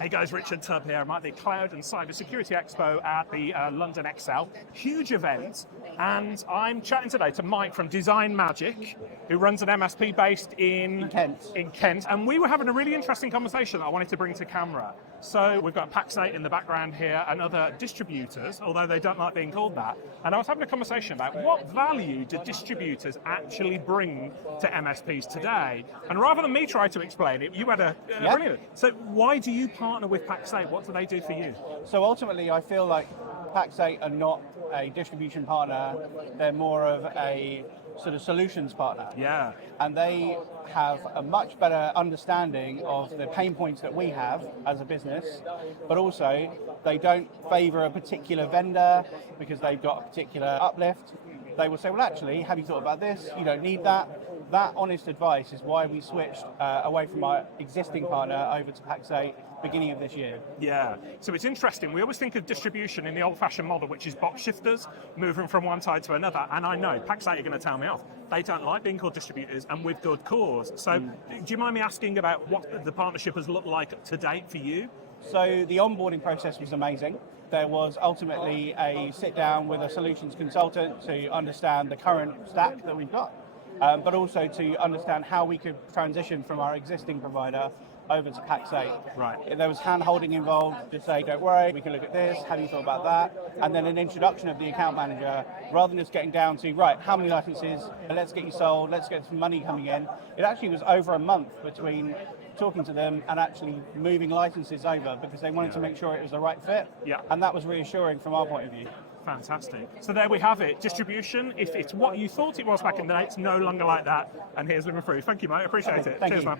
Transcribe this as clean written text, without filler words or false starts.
Hey guys, Richard Tubb here. I'm at the Cloud and Cyber Security Expo at the London Excel. Huge event, and I'm chatting today to Mike from Design Magic, who runs an MSP based in Kent. And we were having a really interesting conversation that I wanted to bring to camera. So we've got Pax8 in the background here and other distributors, although they don't like being called that. And I was having a conversation about what value do distributors actually bring to MSPs today? And rather than me try to explain it, you had a brilliant. So why do you partner with Pax8? What do they do for you? So ultimately, I feel like Pax8 are not a distribution partner, they're more of a sort of solutions partner. Yeah. And they have a much better understanding of the pain points that we have as a business, but also they don't favor a particular vendor because they've got a particular uplift. They will say, well, actually, have you thought about this? You don't need that. That honest advice is why we switched away from our existing partner over to Pax8 beginning of this year. Yeah, so it's interesting. We always think of distribution in the old-fashioned model, which is box shifters, moving from one side to another. And I know Pax8 are going to tell me off. They don't like being called distributors, and with good cause. So do you mind me asking about what the partnership has looked like to date for you? So the onboarding process was amazing. There was ultimately a sit down with a solutions consultant to understand the current stack that we've got, but also to understand how we could transition from our existing provider over to Pax8. Right. There was hand-holding involved to say, don't worry, we can look at this, have you thought about that? And then an introduction of the account manager, rather than just getting down to, right, how many licenses, let's get you sold, let's get some money coming in. It actually was over a month between talking to them and actually moving licenses over because they wanted to make sure it was the right fit. Yeah. And that was reassuring from our point of view. Fantastic. So there we have it. Distribution, if it's what you thought it was back in the day, it's no longer like that. And here's living through. Thank you, mate. I appreciate it. Thank Cheers, you. man.